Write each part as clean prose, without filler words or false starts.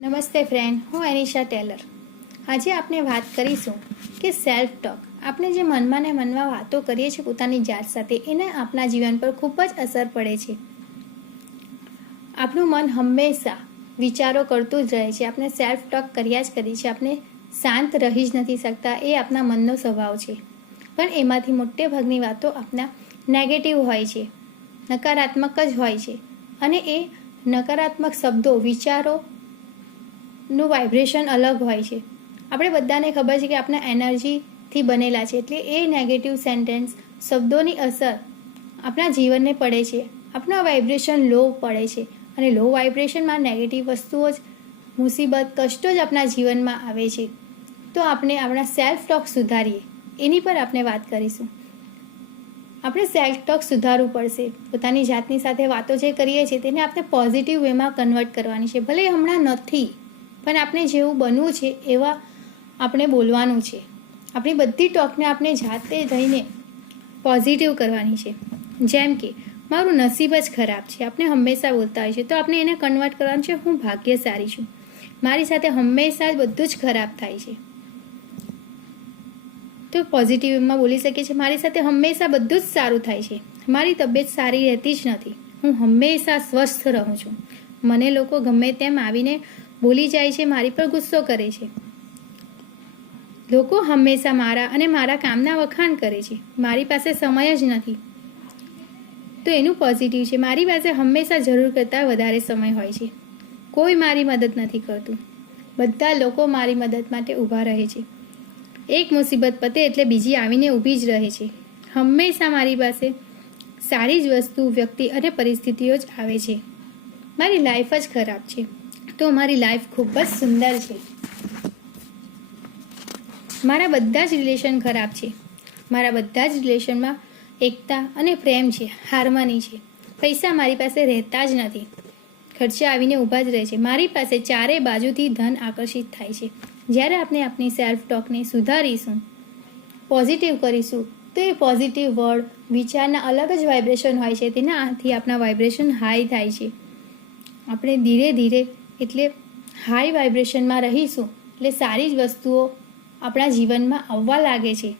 નમસ્તે ફ્રેન્ડ, હું એનિશા ટેલર. આજે આપણે વાત કરીશું કે સેલ્ફ ટોક. આપણે જે મનમાં ને મનમાં વાતો કરીએ છીએ પોતાની જાત સાથે, એને આપણા જીવન પર ખૂબ જ અસર પડે છે. આપણું મન હંમેશા વિચારો કરતું જ રહે છે. આપણે સેલ્ફ ટોક કર્યા જ કરીએ છીએ. આપણે શાંત રહી જ નથી શકતા. એ આપણા મનનો સ્વભાવ છે. પણ એમાંથી મોટે ભાગની વાતો આપણા નેગેટિવ હોય છે, નકારાત્મક જ હોય છે. અને એ નકારાત્મક શબ્દો, વિચારો નું વાઇબ્રેશન અલગ હોય છે. આપણે બધાને ખબર છે કે આપણે એનર્જીથી બનેલા છે, એટલે એ નેગેટિવ સેન્ટેન્સ, શબ્દોની અસર આપણા જીવનને પડે છે. આપણા વાઇબ્રેશન લો પડે છે અને લો વાઇબ્રેશનમાં નેગેટિવ વસ્તુઓ જ, મુસીબત, કષ્ટો જ આપણા જીવનમાં આવે છે. તો આપણે આપણા સેલ્ફ ટોક સુધારીએ, એની પર આપણે વાત કરીશું. આપણે સેલ્ફ ટોક સુધારવું પડશે. પોતાની જાતની સાથે વાતો જે કરીએ છીએ તેને આપણે પોઝિટિવ વેમાં કન્વર્ટ કરવાની છે. ભલે હમણાં નથી, પણ આપણે જેવું બનવું છે એવા આપણે બોલવાનું છે. આપણી બધી ટોકને આપણે જાતે રહીને પોઝિટિવ કરવાની છે. જેમ કે મારું નસીબ જ ખરાબ છે, આપણે હંમેશા બોલતા હોય છે, તો આપણે એને કન્વર્ટ કરવાનું છે, હું ભાગ્યશાળી છું, મારી સાથે હંમેશા જ બધું જ ખરાબ થાય છે. તો પોઝિટિવમાં બોલી શકીએ છીએ, મારી સાથે હંમેશા બધું જ સારું થાય છે, મારી તબિયત સારી રહેતી જ નથી, હું હંમેશા સ્વસ્થ રહું છું, મને લોકો ગમે તેમ આવીને બોલી જાય છે, મારી પર ગુસ્સો કરે છે, લોકો હંમેશા મારા અને મારા કામના વખાણ કરે છે, મારી પાસે સમય જ નથી. તો એનું પોઝિટિવ છે, મારી પાસે હંમેશા જરૂર કરતાં વધારે સમય હોય છે, કોઈ મારી મદદ નથી કરતું, બધા લોકો મારી મદદ માટે ઊભા રહે છે, એક મુસીબત પતે એટલે બીજી આવીને ઊભી જ રહે છે, હંમેશા મારી પાસે સારી જ વસ્તુ, વ્યક્તિ અને પરિસ્થિતિઓ જ આવે છે, મારી લાઈફ જ ખરાબ છે, તો મારી લાઈફ ખૂબ જ સુંદર છે, મારા બધા જ રિલેશન ખરાબ છે, મારા બધા જ રિલેશનમાં એકતા અને પ્રેમ છે, હાર્મની છે, પૈસા મારી પાસે રહેતા જ નથી, ખર્ચા આવીને ઊભા જ રહે છે, મારી પાસે ચારે બાજુથી ધન આકર્ષિત થાય છે. જ્યારે આપણે આપણી સેલ્ફ ટોકને સુધારીશું, પોઝિટિવ કરીશું, તો એ પોઝિટિવ વર્ડ, વિચારના અલગ જ વાઇબ્રેશન હોય છે, તેનાથી આપણા વાઇબ્રેશન હાઈ થાય છે. આપણે ધીરે ધીરે એટલે હાઈ વાઇબ્રેશનમાં રહીશું, એટલે સારી જ વસ્તુઓ આપણા જીવનમાં આવવા લાગે છે.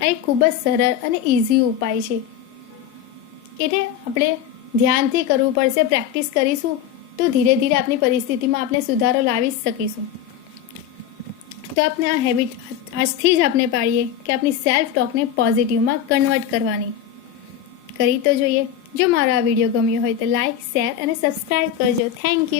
આ એક ખૂબ જ સરળ અને ઇઝી ઉપાય છે. એટલે આપણે ધ્યાનથી કરવું પડશે. પ્રેક્ટિસ કરીશું તો ધીરે ધીરે આપણી પરિસ્થિતિમાં આપણે સુધારો લાવી શકીશું. તો આપણે આ હેબિટ આજથી જ આપણે પાડીએ કે આપણી સેલ્ફ ટોકને પોઝિટિવમાં કન્વર્ટ કરવાની. કરી તો જોઈએ. જો મારો આ વિડીયો ગમ્યો હોય તો લાઈક, શેર અને સબસ્ક્રાઈબ કરજો. Thank you.